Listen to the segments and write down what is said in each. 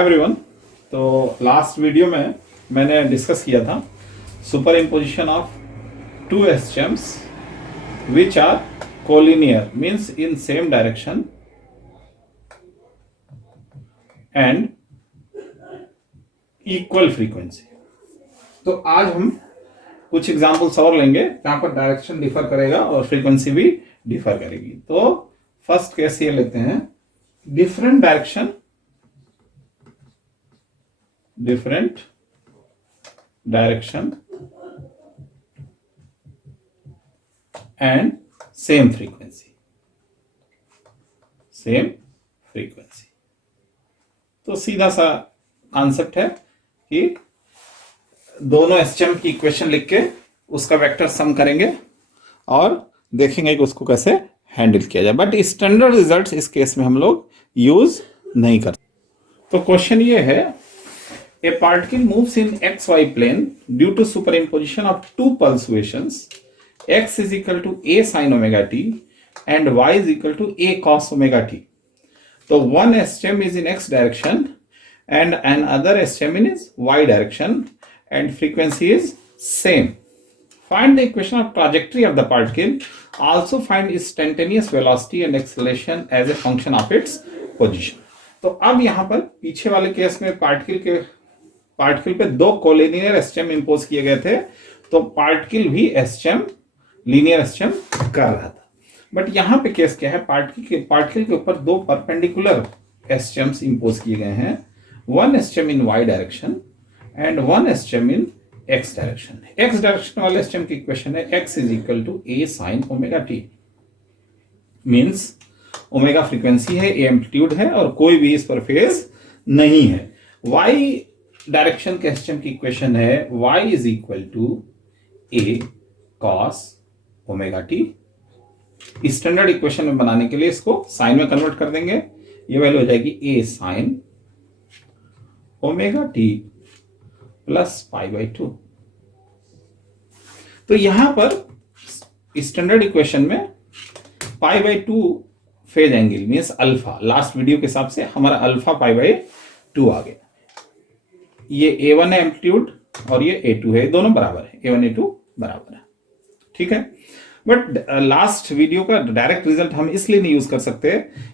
हाय everyone. तो last video में मैंने डिस्कस किया था superimposition of two SHMs which are collinear means in same direction and equal frequency. तो आज हम कुछ एग्जांपल्स और लेंगे जहां पर डायरेक्शन डिफर करेगा और फ्रीक्वेंसी भी डिफर करेगी। तो फर्स्ट केस ये लेते हैं, different direction and same frequency. तो सीधा सा कॉन्सेप्ट है कि दोनों एसएचएम की इक्वेशन लिख के उसका वेक्टर सम करेंगे और देखेंगे कि उसको कैसे हैंडल किया जाए। बट स्टैंडर्ड रिजल्ट्स इस केस में हम लोग यूज नहीं करते। तो क्वेश्चन ये है, a particle moves in xy plane due to superimposition of two pulsations, x is equal to a sin omega t and y is equal to a cos omega t. So one stem is in x direction and another stem in is y direction and frequency is same. Find the equation of trajectory of the particle. Also find instantaneous velocity and acceleration as a function of its position. तो अब यहां पर पीछे वाले case में particle पे दो collinear SHM impose किए गए थे, तो पार्टिकल भी एसएचएम लीनियर एसएचएम कर रहा था। बट यहां पे केस क्या है, पार्टिकल के ऊपर दो परपेंडिकुलर एसएचएम्स इंपोज किए गए हैं, one SHM in Y direction and one SHM in X direction. X direction वाले एसएचएम की इक्वेशन है X is equal to A sine omega T, means omega frequency है, ए एम्पलीट्यूड है और कोई भी इस पर फेज नहीं है। वाई डायरेक्शन के एसएचएम की इक्वेशन है y is equal to A cos omega T. Standard equation में बनाने के लिए इसको साइन में कन्वर्ट कर देंगे, ये वैल्यू हो जाएगी a sine omega T plus pi by two. तो यहां पर स्टैंडर्ड इक्वेशन में pi by two phase angle means alpha, last video के हिसाब से हमारा अल्फा पाई बाई टू आ गया। ये A1 है एम्पलीट्यूड और ये A2 है, दोनों बराबर है, A1 A2 बराबर है, ठीक है। बट लास्ट वीडियो का डायरेक्ट रिजल्ट हम इसलिए नहीं यूज कर सकते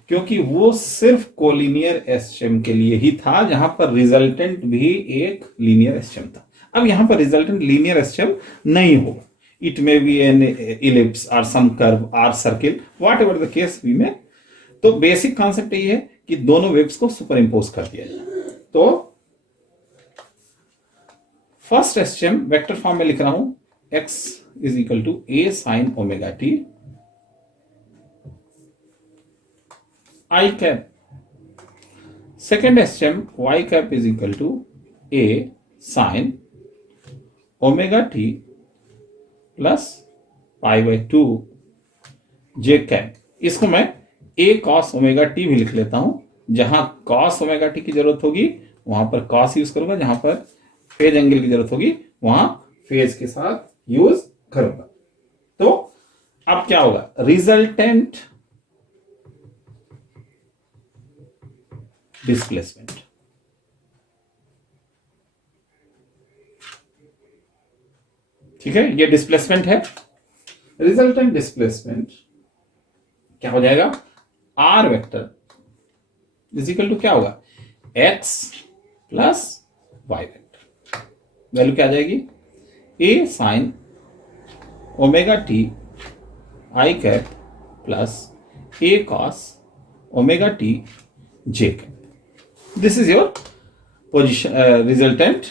क्योंकि वो सिर्फ कोलिनियर एसएचएम के लिए ही था, जहां पर रिजल्टेंट भी एक लीनियर एसएचएम था। अब यहां पर रिजल्टेंट लीनियर एसएचएम नहीं होगा, it may be an ellipse और सम कर्व और circle, whatever the case we may. तो बेसिक कॉन्सेप्ट यही है कि दोनों वेव्स को सुपर इंपोज कर दिया जाए। तो फर्स्ट एसएचएम वेक्टर फॉर्म में लिख रहा हूं, x is equal to A sine omega T I cap. Second SHM y cap is equal to A sine omega T plus pi by two J cap. इसको मैं ए cos omega T भी लिख लेता हूं, जहां कॉस ओमेगा टी की जरूरत होगी वहां पर कॉस यूज करूंगा, जहां पर फेज एंगल की जरूरत होगी वहां फेज के साथ यूज करूंगा। तो अब क्या होगा, रिजल्टेंट डिस्प्लेसमेंट, ठीक है, ये डिस्प्लेसमेंट है। रिजल्टेंट डिस्प्लेसमेंट क्या हो जाएगा, r vector is equal to क्या होगा, x plus y vector. Value क्या आ जाएगी, a sine omega T I cap plus a cos omega t j cap. This is your position resultant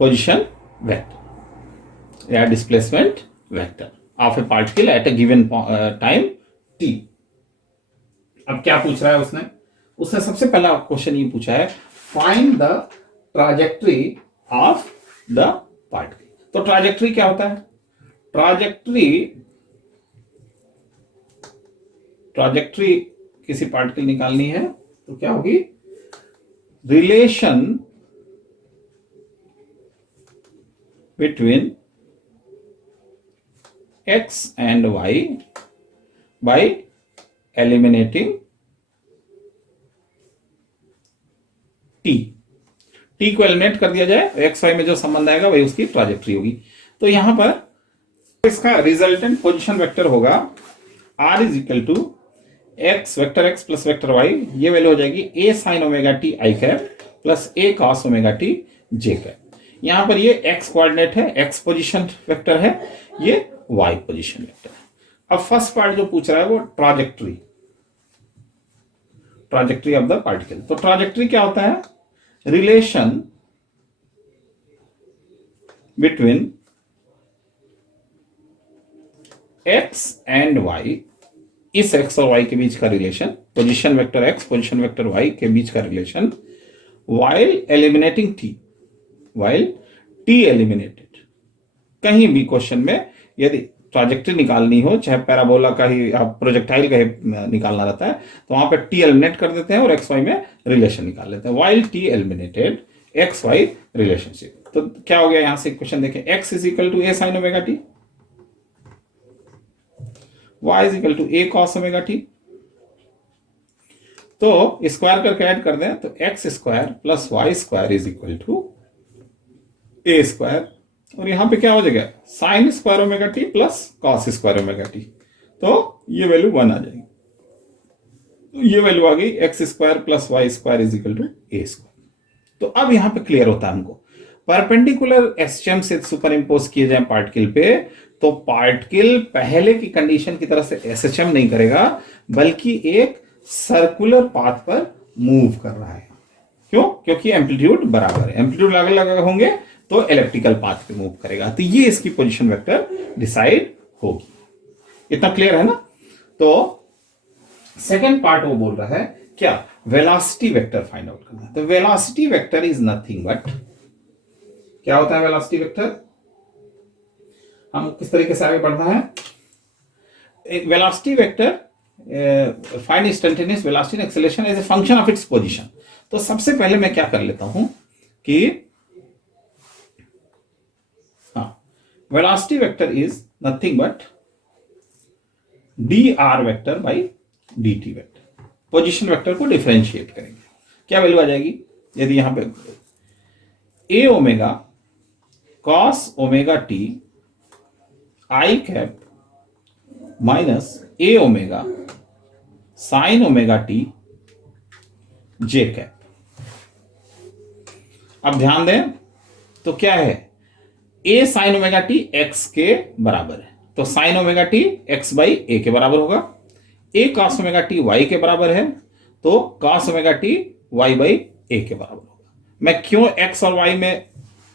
position vector या displacement vector of a particle at a given time t. अब क्या पूछ रहा है उसने सबसे पहला क्वेश्चन ये पूछा है, find the trajectory of the particle. तो ट्राजेक्टरी क्या होता है, ट्राजेक्टरी किसी पार्टिकल निकालनी है तो क्या होगी, relation between x and y by eliminating T, T को एलिमिनेट कर दिया जाए, एक्स वाई में जो संबंध आएगा वही उसकी ट्राजेक्ट्री होगी। तो यहां पर इसका रिजल्टेंट पोजीशन वेक्टर होगा r is equal to x vector x plus vector y, ये वैल्यू हो जाएगी a sine omega T I cap plus a cos omega t j cap. यहां पर ये एक्स कोऑर्डिनेट है, एक्स पोजीशन वेक्टर है, ये वाई पोजीशन वेक्टर है। अब फर्स्ट पार्ट जो पूछ रहा है वो trajectory, trajectory of the particle. तो ट्राजेक्ट्री क्या होता है? Relation between x and Y, इस एक्स और वाई के बीच का relation, position vector X position vector Y के बीच का relation, while eliminating T, while T eliminated. कहीं भी क्वेश्चन में यदि ट्राजेक्ट्री निकालनी हो, चाहे पैराबोला का ही आप प्रोजेक्टाइल का ही निकालना रहता है, तो वहां पर टी एलिमिनेट कर देते हैं और एक्स वाई में रिलेशन निकाल लेते हैं। While T eliminated X Y relationship. तो क्या हो गया यहां से क्वेश्चन देखें, X is equal to A sine omega T, y is equal to A cos omega T. तो स्क्वायर करके ऐड कर दें तो x square plus Y square is equal to A square, और यहां पे क्या हो जाएगा sine square omega T plus cos square omega T. तो ये वैल्यू 1 आ जाएगी। तो ये वैल्यू आ गई x square plus Y square is equal to A square. तो अब यहां पे क्लियर होता है हमको, परपेंडिकुलर एसएचएम से सुपर इंपोज किए जाए पार्टिकल पे, तो पार्टिकल पहले की कंडीशन की तरह से एसएचएम नहीं करेगा, बल्कि एक सर्कुलर पाथ पर मूव कर रहा है। क्यों? क्योंकि एम्पलीट्यूड बराबर है, एम्पलीट्यूड अलग अलग होंगे तो एलिप्टिकल पाथ पे मूव करेगा। तो ये इसकी पोजीशन वेक्टर डिसाइड होगी। इतना क्लियर है ना? तो सेकेंड पार्ट वो बोल रहा है क्या, वेलोसिटी वेक्टर फाइंड आउट करना। तो velocity vector is nothing but, क्या होता है वेलोसिटी वेक्टर? हम किस तरीके से आगे बढ़ना है? Velocity vector find instantaneous velocity and acceleration as a function of its position. तो सबसे पहले मैं क्या कर लेता हूं कि velocity vector is nothing but d r vector by d t vector. Position vector को डिफरेंशिएट करेंगे, क्या वैल्यू आ जाएगी? यदि यहां पे a omega cos omega T I cap minus a omega sine omega t j cap. अब ध्यान दें तो क्या है, a sine omega t x के बराबर है, तो sine omega t x by a के बराबर होगा। A cos omega t y के बराबर है, तो cos omega t y by a के बराबर होगा। मैं क्यों एक्स और वाई में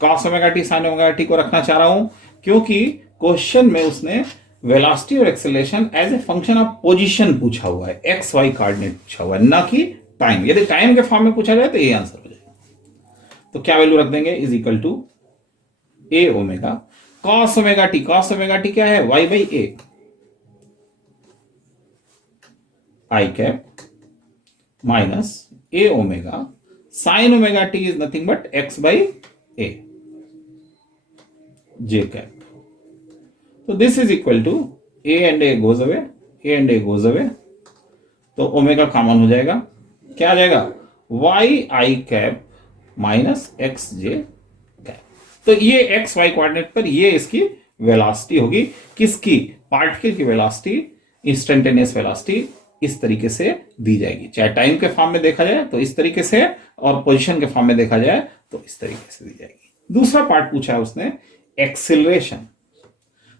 cos omega t sine omega t को रखना चाह रहा हूं? क्योंकि क्वेश्चन में उसने वेलोसिटी और acceleration as a function of position पूछा हुआ है, एक्स वाई कोऑर्डिनेट पूछा हुआ है, ना कि टाइम। यदि टाइम के फॉर्म में पूछा जाए तो ये आंसर हो जाएगा। तो क्या वैल्यू रख देंगे, is equal to a omega cos omega t, cos omega t क्या है, y by a i cap minus a omega sine omega t is nothing but x by a j cap. तो this is equal to a and a goes away, a and a goes away, तो omega common हो जाएगा, क्या आ जाएगा y i cap minus x j cap. तो ये x Y coordinate पर ये इसकी वेलोसिटी होगी, किसकी, पार्टिकल की वेलोसिटी, इंस्टेंटेनियस वेलोसिटी इस तरीके से दी जाएगी। चाहे टाइम के फॉर्म में देखा जाए तो इस तरीके से, और पोजीशन के फॉर्म में देखा जाए तो इस तरीके से दी जाएगी। दूसरा पार्ट पूछा है उसने एक्सेलरेशन।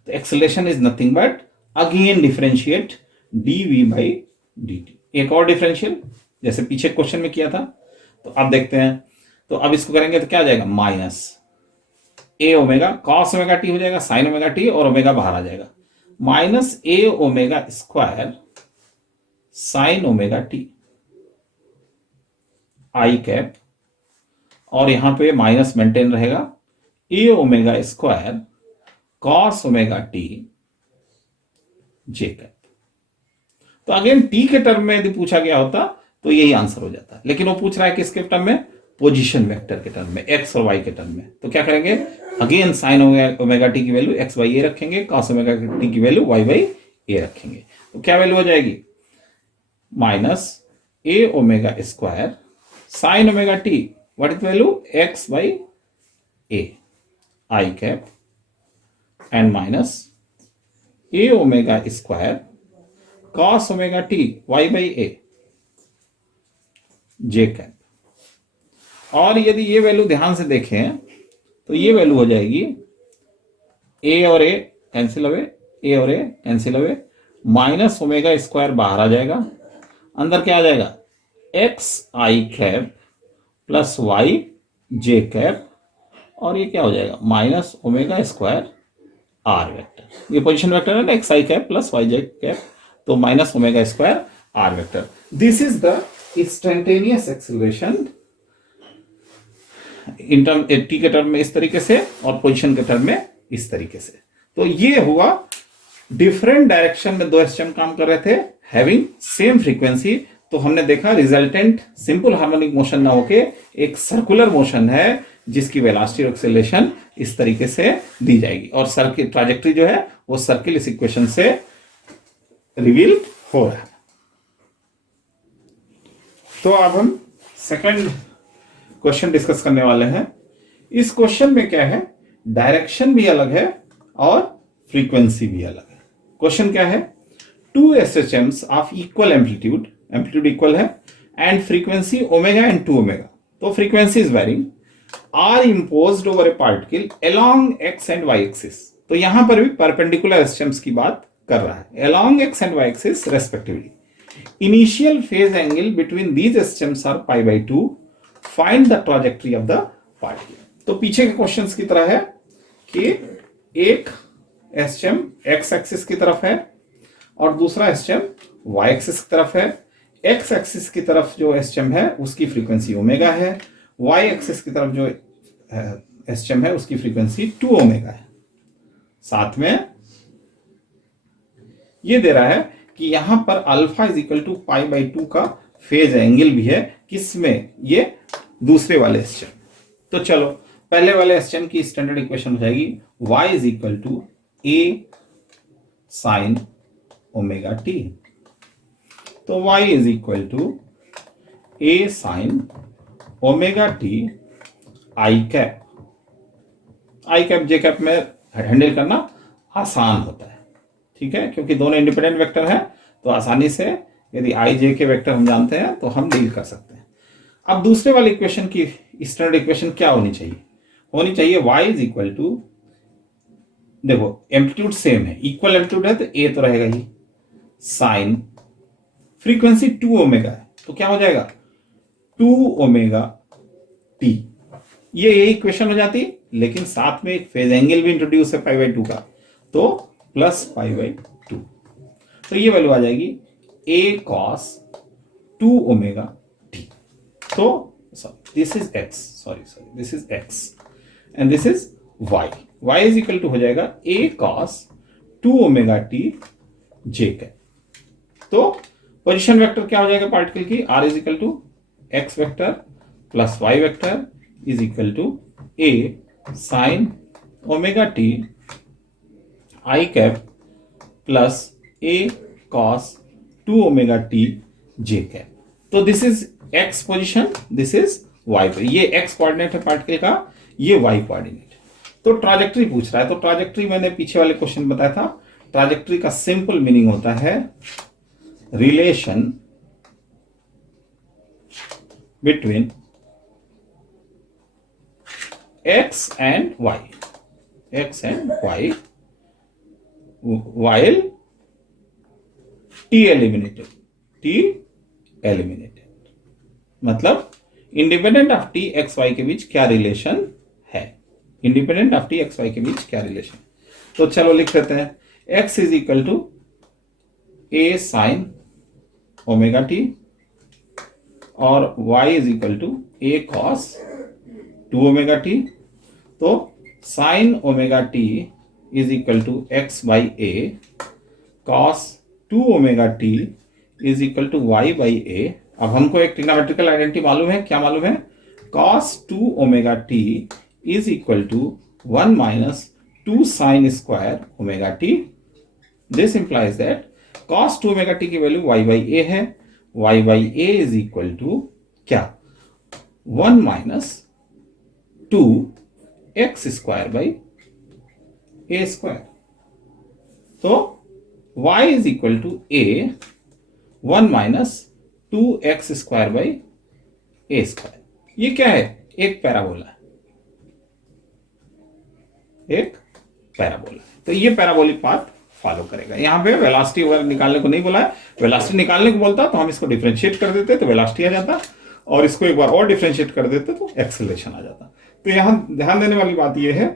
तो acceleration is nothing but again differentiate dv by dt। एक और डिफरेंशियल जैसे पीछे क्वेश्चन में किया था, तो अब देखते हैं। तो अब इसको करेंगे तो क्या आ जाएगा, minus a omega cos omega t हो जाएगा, साइन ओमेगा टी और ओमेगा बाहर आ जाएगा, minus a omega square sine omega T I cap, और यहां पे माइनस मेंटेन रहेगा, a omega square cos omega t j cap. तो अगेन टी के टर्म में यदि पूछा गया होता तो यही आंसर हो जाता, लेकिन वो पूछ रहा है किसके टर्म में, पोजीशन वेक्टर के टर्म में, एक्स और वाई के टर्म में। तो क्या करेंगे, अगेन साइन ओमेगा टी की वैल्यू एक्स बाई ए रखेंगे, कॉस ओमेगा टी की वैल्यू वाई बाई ए रखेंगे। तो क्या वैल्यू हो जाएगी, minus a omega square sine omega t what is value x by a i cap and minus a omega square cos omega t y by a j cap. और यदि ये value ध्यान से देखें तो ये वैल्यू हो जाएगी ए और ए कैंसिल अवे, ए और a cancel away, minus omega square बाहर आ जाएगा, अंदर क्या आ जाएगा x i cap plus y j cap, और ये क्या हो जाएगा minus omega square r vector. ये पोजीशन वेक्टर है ना x i cap plus y j cap, तो minus omega square r vector. This is the instantaneous acceleration in term t के टर्म में इस तरीके से और पोजीशन के टर्म में इस तरीके से। तो ये हुआ डिफरेंट डायरेक्शन में दो एसएम काम कर रहे थे हैविंग सेम फ्रीक्वेंसी। तो हमने देखा रिजल्टेंट सिंपल हार्मोनिक मोशन ना होके एक सर्कुलर मोशन है जिसकी वेलोसिटी और एक्सेलरेशन इस तरीके से दी जाएगी, और सर्किल ट्रैजेक्टरी जो है वो सर्किल इस इक्वेशन से रिवील हो रहा है। तो अब हम सेकंड क्वेश्चन डिस्कस करने वाले हैं। इस क्वेश्चन में क्या है, डायरेक्शन भी अलग है और फ्रीक्वेंसी भी अलग है। क्वेश्चन क्या है, two SHMs of equal amplitude, amplitude equal है, and frequency omega and 2 omega, तो frequency is varying, are imposed over a particle along x and y axis. तो यहां पर भी परपेंडिकुलर एसएचएम्स की बात कर रहा है, along x and y axis respectively. Initial phase angle between these SHMs are pi by 2, find the trajectory of the particle. तो पीछे के क्वेश्चंस की तरह है कि एक एसएचएम एक्स एक्सिस की तरफ है और दूसरा एसएचएम वाई एक्सिस की तरफ है। एक्स एक्सिस की तरफ जो एसएचएम है उसकी फ्रीक्वेंसी ओमेगा है, वाई एक्सिस की तरफ जो एसएचएम है उसकी फ्रीक्वेंसी 2 ओमेगा है। साथ में ये दे रहा है कि यहां पर alpha is equal to pi by 2 का फेज एंगल भी है, किसमें, ये दूसरे वाले एसएचएम। तो चलो पहले वाले एसएचएम की स्टैंडर्ड इक्वेशन हो जाएगी y is equal to A sine omega T. तो y is equal to A sine omega T I cap. I cap j cap में हैंडल करना आसान होता है, ठीक है, क्योंकि दोनों इंडिपेंडेंट वेक्टर है, तो आसानी से यदि आई जे के वेक्टर हम जानते हैं तो हम डील कर सकते हैं। अब दूसरे वाले इक्वेशन की स्टैंडर्ड इक्वेशन क्या होनी चाहिए, होनी चाहिए y इज इक्वल टू, देखो एम्पलीट्यूड सेम है, इक्वल एम्पलीट्यूड है तो ए तो रहेगा ही, साइन फ्रीक्वेंसी 2 ओमेगा है तो क्या हो जाएगा 2 ओमेगा टी। ये इक्वेशन हो जाती, लेकिन साथ में एक फेज एंगल भी इंट्रोड्यूस है पाई बाई 2 का, तो प्लस पाई बाई 2। तो ये वैल्यू आ जाएगी ए कॉस 2 ओमेगा टी। तो this is x, sorry this is x and this is y. Y is equal to हो जाएगा a cos 2 omega t j के। तो पोजीशन वेक्टर क्या हो जाएगा पार्टिकल की, r is equal to x vector plus y vector is equal to A sine omega T I cap plus a cos 2 omega t j cap. तो this is x position, this is y. ये x coordinate है particle का, ये Y coordinate. तो trajectory पूछ रहा है, तो ट्रैजेक्टरी मैंने पीछे वाले क्वेश्चन में बताया था, ट्रैजेक्टरी का सिंपल मीनिंग होता है relation between x and y, x and y while t eliminated, मतलब independent of t x y के बीच क्या रिलेशन है, independent of t x y के बीच क्या रिलेशन। तो चलो लिख देते हैं, x is equal to A sine omega t और y is equal to A cos 2 omega T. तो sine omega t is equal to x by a cos 2 omega t is equal to y by a. अब हमको एक trigonometrical identity मालूम है, क्या मालूम है, cos 2 omega t is equal to 1 minus 2 sine square omega t. This implies that cos 2 omega t की value y by a है, y by a is equal to क्या, 1 माइनस 2x² बाई a²। तो y is equal to a 1 minus 2x² by a²। ये क्या है? एक parabola, एक parabola. तो ये पैराबोलिक पाथ फॉलो करेगा। यहां पे वेलोसिटी वगैरह निकालने को नहीं बोला है। वेलोसिटी निकालने को बोलता तो हम इसको डिफरेंशिएट कर देते तो वेलोसिटी आ जाता, और इसको एक बार और डिफरेंशिएट कर देते तो एक्सेलरेशन आ जाता। तो यहां ध्यान देने वाली बात यह है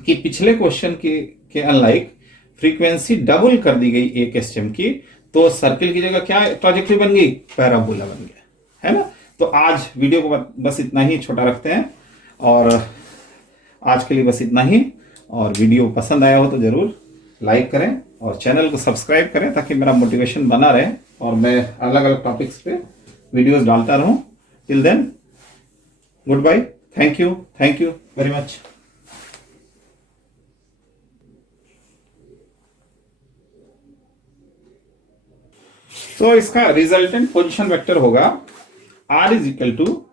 कि पिछले क्वेश्चन के अनलाइक फ्रीक्वेंसी डबल कर दी गई एक एसएम की, तो सर्किल की जगह क्या ट्रैजेक्टरी बन गई? पैराबोला बन गया, है ना। तो आज वीडियो को बस इतना ही छोटा रखते हैं, और आज के लिए बस इतना ही। और वीडियो पसंद आया हो तो जरूर लाइक करें और चैनल को सब्सक्राइब करें, ताकि मेरा मोटिवेशन बना रहे और मैं अलग अलग टॉपिक्स पे वीडियोस डालता रहूं। Till then, goodbye, thank you very much. तो इसका रिजल्टेंट पोजीशन वेक्टर होगा r is equal to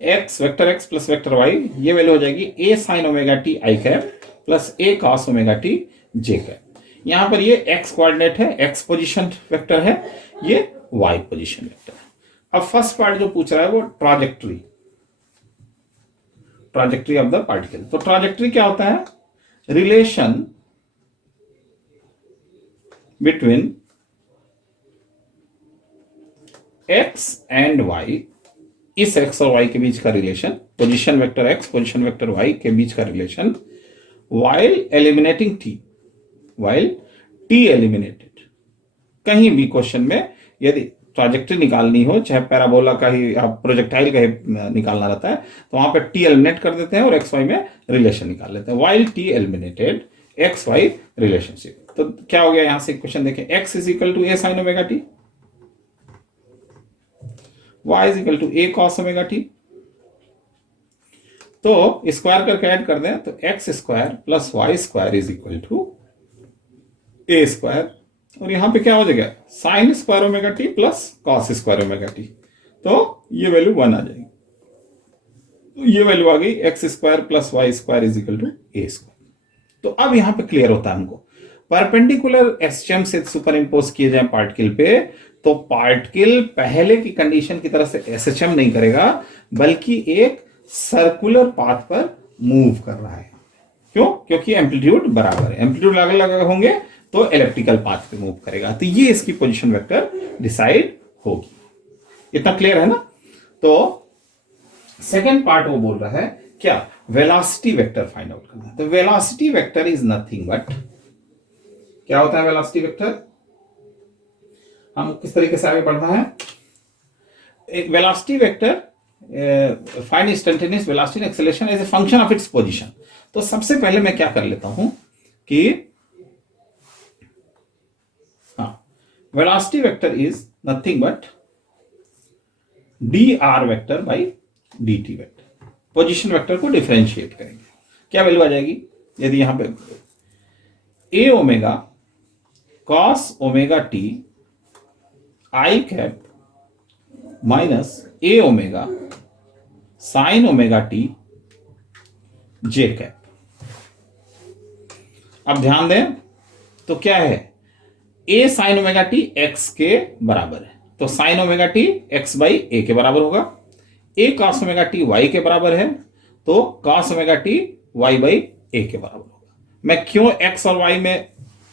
x vector x plus vector y. ये वैल्यू हो जाएगी a sin omega t i cap plus a cos omega t j cap. यहां पर ये x coordinate है, x पोजीशन वेक्टर है, ये y पोजीशन वेक्टर है। अब फर्स्ट पार्ट जो पूछ रहा है वो ट्राजेक्टरी ऑफ द पार्टिकल। तो ट्राजेक्टरी क्या होता है? Relation between x and y, इस x और y के बीच का relation, position vector x position vector y के बीच का relation, while eliminating t, while t eliminated। कहीं भी क्वेश्चन में यदि ट्राजेक्टरी निकालनी हो, चाहे पैराबोला का ही या प्रोजेक्टाइल का ही निकालना रहता है, तो वहां पे t एलिमिनेट कर देते हैं और x y में रिलेशन निकाल लेते हैं। while t eliminated x y relationship. तो क्या हो गया? यहां से क्वेश्चन देखें, x is equal to a sin omega t, y is equal to a cos omega t। तो स्क्वायर करके ऐड कर दें तो x square plus Y square is equal to a square, और यहां पे क्या हो जाएगा? Sine square omega T plus cos square omega T. तो ये वैल्यू 1 आ जाएगी। तो ये वैल्यू आ गई x square plus Y square is equal to a square. तो अब यहां पे क्लियर होता है हमको, परपेंडिकुलर एसएचएम से सुपर इंपोज किए जाए पार्टिकल पे, तो पार्टिकल पहले की कंडीशन की तरह से एसएचएम नहीं करेगा, बल्कि एक सर्कुलर पाथ पर मूव कर रहा है। क्यों? क्योंकि एम्पलीट्यूड बराबर है, एम्पलीट्यूड अलग अलग होंगे तो इलेप्टिकल पाथ पे मूव करेगा। तो ये इसकी पोजीशन वेक्टर डिसाइड होगी। इतना क्लियर है ना। तो सेकंड पार्ट वो बोल रहा है क्या? वेलोसिटी वेक्टर फाइंड आउट करना है। तो velocity vector is nothing but, क्या होता है वेलोसिटी वेक्टर? हम किस तरीके से आगे बढ़ना है? Velocity vector find instantaneous velocity acceleration as a function of its position. तो सबसे पहले मैं क्या कर लेता हूं कि velocity vector is nothing but dr vector by dt vector. Position vector को डिफरेंशिएट करेंगे, क्या वैल्यू आ जाएगी? यदि यहां पे a omega cos omega t i cap minus a omega sine omega t j cap. अब ध्यान दें तो क्या है? a sine omega t x के बराबर है, तो sine omega t x by a के बराबर होगा। a cos omega T y के बराबर है, तो cos omega T y by a के बराबर होगा। मैं क्यों x और y में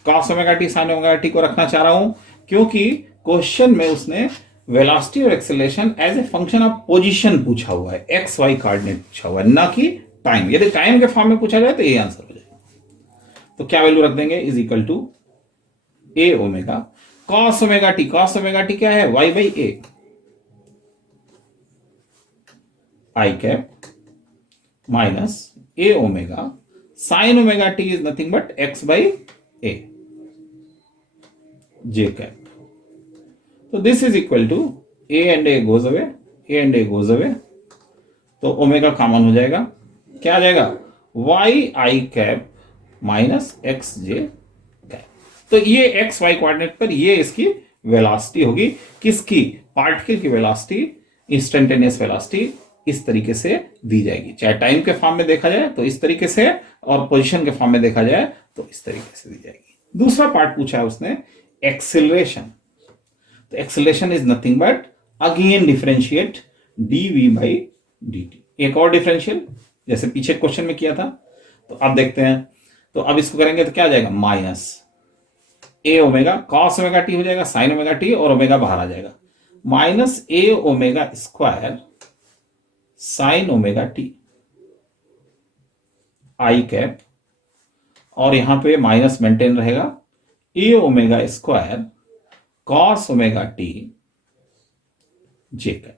cos omega t sine omega t को रखना चाह रहा हूं? क्योंकि क्वेश्चन में उसने वेलोसिटी और acceleration as a function of position पूछा हुआ है, एक्स वाई कोऑर्डिनेट पूछा हुआ है, ना कि टाइम। यदि टाइम के फॉर्म में पूछा जाए तो ये आंसर हो जाएगा। तो क्या वैल्यू रख देंगे? Is equal to a omega cos omega t, cos omega t क्या है? y by a i cap minus a omega sine omega t is nothing but x by a j cap. तो this is equal to a and a goes away, a and a goes away, तो omega common हो जाएगा। क्या आ जाएगा? y i cap minus x j cap. तो ये x Y coordinate पर ये इसकी वेलोसिटी होगी। किसकी? पार्टिकल की वेलोसिटी, इंस्टेंटेनियस वेलोसिटी इस तरीके से दी जाएगी, चाहे टाइम के फॉर्म में देखा जाए तो इस तरीके से, और पोजीशन के फॉर्म में देखा जाए तो इस तरीके से दी जाएगी। दूसरा पार्ट पूछा है उसने एक्सेलरेशन। तो acceleration is nothing but again differentiate dv by dt। एक और डिफरेंशियल जैसे पीछे क्वेश्चन में किया था, तो अब देखते हैं। तो अब इसको करेंगे तो क्या आ जाएगा, minus a omega cos omega t हो जाएगा, साइन ओमेगा टी, और ओमेगा बाहर आ जाएगा, minus a omega square sine omega T I cap, और यहां पे माइनस मेंटेन रहेगा, a omega square cos omega t j cap.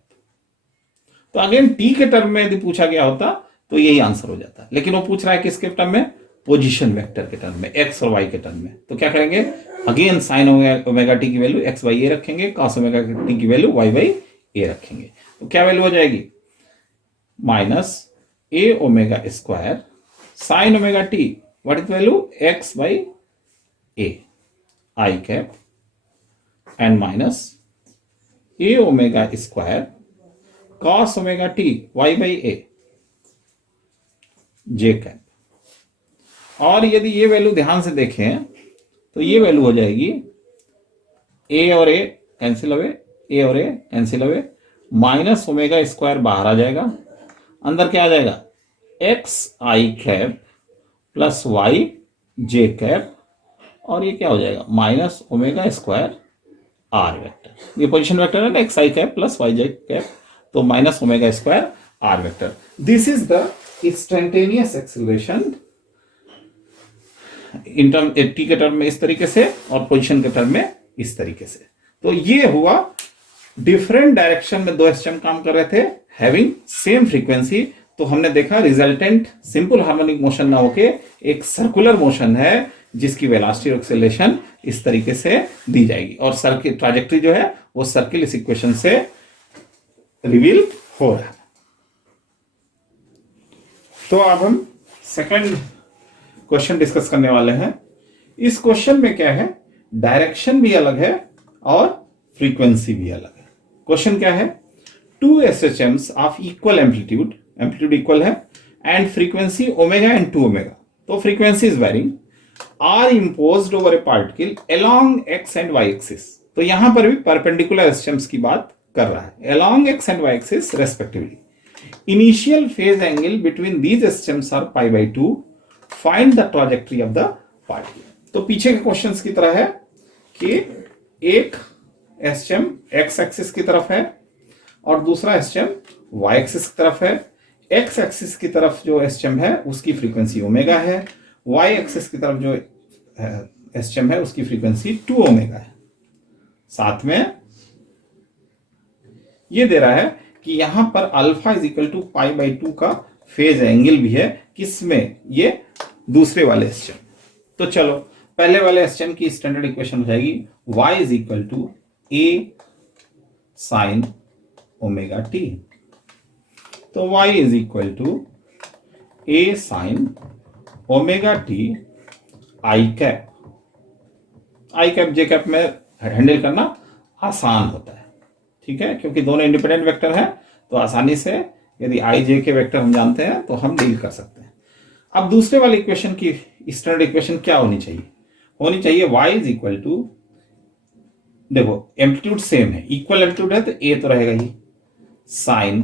तो अगेन टी के टर्म में यदि पूछा गया होता तो यही आंसर हो जाता, लेकिन वो पूछ रहा है किसके टर्म में, पोजीशन वेक्टर के टर्म में, एक्स और वाई के टर्म में। तो क्या करेंगे, अगेन साइन ओमेगा टी की वैल्यू एक्स बाई ए रखेंगे, कॉस ओमेगा टी की वैल्यू वाई बाई ए रखेंगे। तो क्या वैल्यू हो जाएगी, minus a omega square sine omega t, what is value, x by a i cap, and minus a omega square cos omega t y by a j cap. और यदि ये value ध्यान से देखें तो ये वैल्यू हो जाएगी, ए और ए कैंसिल हुए, ए और ए कैंसिल हुए, माइनस ओमेगा स्क्वायर बाहर आ जाएगा, अंदर क्या आ जाएगा, x i cap plus y j cap, और ये क्या हो जाएगा, minus omega square r vector. ये पोजीशन वेक्टर है ना, x i cap plus y j cap, तो minus omega square r vector. This is the instantaneous acceleration in term t के टर्म में इस तरीके से, और पोजीशन के टर्म में इस तरीके से। तो ये हुआ डिफरेंट डायरेक्शन में दो एसएम काम कर रहे थे हैविंग सेम फ्रीक्वेंसी। तो हमने देखा रिजल्टेंट सिंपल हार्मोनिक मोशन ना होके एक सर्कुलर मोशन है जिसकी वेलोसिटी और एक्सेलरेशन इस तरीके से दी जाएगी, और सर्किल ट्रैजेक्टरी जो है वो सर्किल इस इक्वेशन से रिवील हो रहा है। तो अब हम सेकंड क्वेश्चन डिस्कस करने वाले हैं। इस क्वेश्चन में क्या है, डायरेक्शन भी अलग है और फ्रीक्वेंसी भी अलग है। क्वेश्चन क्या है, two SHMs of equal amplitude, amplitude equal है, and frequency omega and 2 omega, तो frequency is varying, are imposed over a particle along x and y axis. तो यहां पर भी परपेंडिकुलर एसएचएम्स की बात कर रहा है, along x and y axis respectively. Initial phase angle between these SHMs are pi by 2, find the trajectory of the particle. तो पीछे के क्वेश्चंस की तरह है कि एक एसएचएम एक्स एक्सिस की तरफ है और दूसरा एसएचएम वाई एक्सिस की तरफ है। एक्स एक्सिस की तरफ जो एसएचएम है उसकी फ्रीक्वेंसी ओमेगा है, वाई एक्सिस की तरफ जो एसएचएम है उसकी फ्रीक्वेंसी 2 ओमेगा है। साथ में ये दे रहा है कि यहां पर alpha is equal to pi by 2 का फेज एंगल भी है, किसमें, ये दूसरे वाले एसएचएम। तो चलो पहले वाले एसएचएम की स्टैंडर्ड इक्वेशन हो जाएगी y is equal to A sine omega T. तो y is equal to A sine omega T I cap. I cap j cap में हैंडल करना आसान होता है, ठीक है, क्योंकि दोनों इंडिपेंडेंट वेक्टर हैं, तो आसानी से यदि आई जे के वेक्टर हम जानते हैं तो हम डील कर सकते हैं। अब दूसरे वाले इक्वेशन की स्टैंडर्ड इक्वेशन क्या होनी चाहिए, होनी चाहिए y इज इक्वल टू, देखो एम्पलीट्यूड सेम है, इक्वल एम्पलीट्यूड है तो a तो रहेगा ही, साइन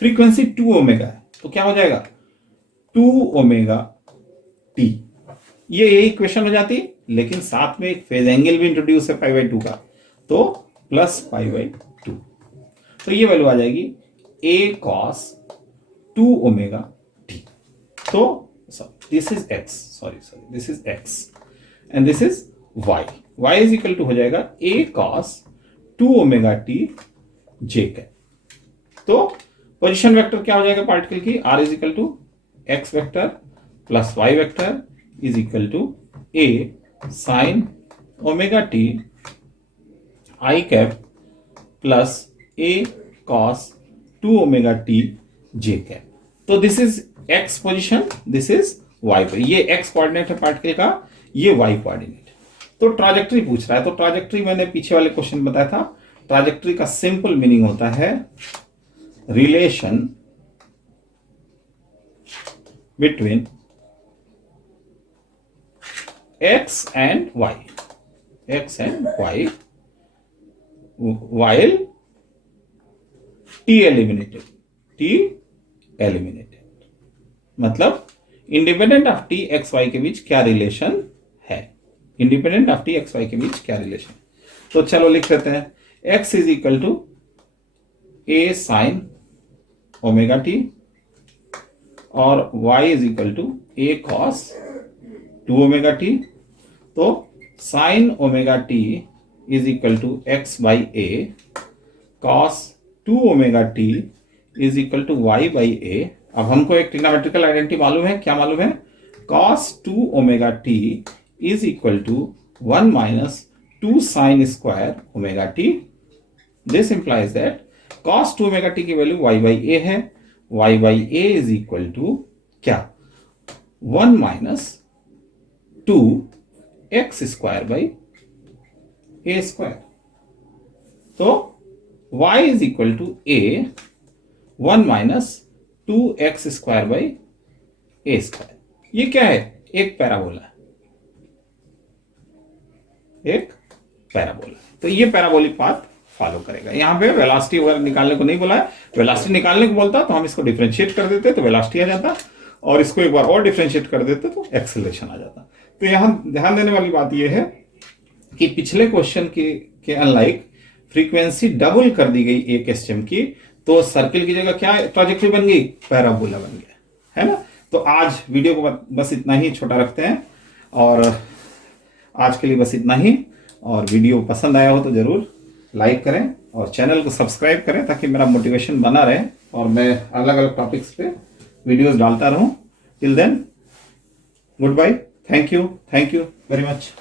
फ्रीक्वेंसी 2 ओमेगा है तो क्या हो जाएगा 2 ओमेगा टी। ये यही इक्वेशन हो जाती, लेकिन साथ में एक फेज एंगल भी इंट्रोड्यूस है पाई बाई 2 का, तो प्लस पाई बाई 2। तो ये वैल्यू आ जाएगी a cos 2 ओमेगा टी। तो this is x, sorry this is x and this is y। y is equal to हो जाएगा a cos 2 omega t j cap. तो पोजीशन वेक्टर क्या हो जाएगा पार्टिकल की, r is equal to x vector plus y vector is equal to a sine omega T I cap plus a cos 2 omega t j cap. तो this is x position, this is y पर, ये x coordinate है particle का, ये y coordinate. तो trajectory पूछ रहा है, तो ट्रैजेक्टरी मैंने पीछे वाले क्वेश्चन बताया था, ट्रैजेक्टरी का सिंपल मीनिंग होता है relation between x and y while t eliminated मतलब independent of t x y के बीच क्या रिलेशन है, independent of t x y के बीच क्या रिलेशन। तो चलो लिख लेते हैं, x is equal to a sine omega t और y is equal to a cos 2 omega T. तो sine omega t is equal to x by a, cos 2 omega t is equal to y by a. अब हमको एक trigonometrical identity मालूम है, क्या मालूम है, cos 2 omega t is equal to 1 minus 2 sine square omega t. This implies that cos 2 omega t की value y by a है, y by a is equal to क्या, 1 minus 2 x square by a square. तो y is equal to a 1 minus 2x square by a square. ये क्या है, एक parabola, एक parabola. तो ये पैराबोलिक पाथ फॉलो करेगा। यहां पे वेलोसिटी वगैरह निकालने को नहीं बोला है, वेलोसिटी निकालने को बोलता तो हम इसको डिफरेंशिएट कर देते तो वेलोसिटी आ जाता, और इसको एक बार और डिफरेंशिएट कर देते तो एक्सेलरेशन आ जाता। तो यहां ध्यान देने वाली बात यह है कि पिछले क्वेश्चन के अनलाइक फ्रीक्वेंसी डबल कर दी गई एक एसएम की, तो सर्किल की जगह क्या ट्रैजेक्टरी बन गई, पैराबोला बन गया, है ना। तो आज वीडियो को बस इतना ही छोटा रखते हैं, और आज के लिए बस इतना ही। और वीडियो पसंद आया हो तो जरूर लाइक करें और चैनल को सब्सक्राइब करें, ताकि मेरा मोटिवेशन बना रहे और मैं अलग अलग टॉपिक्स पे वीडियोस डालता रहूं। Till then, goodbye, thank you very much.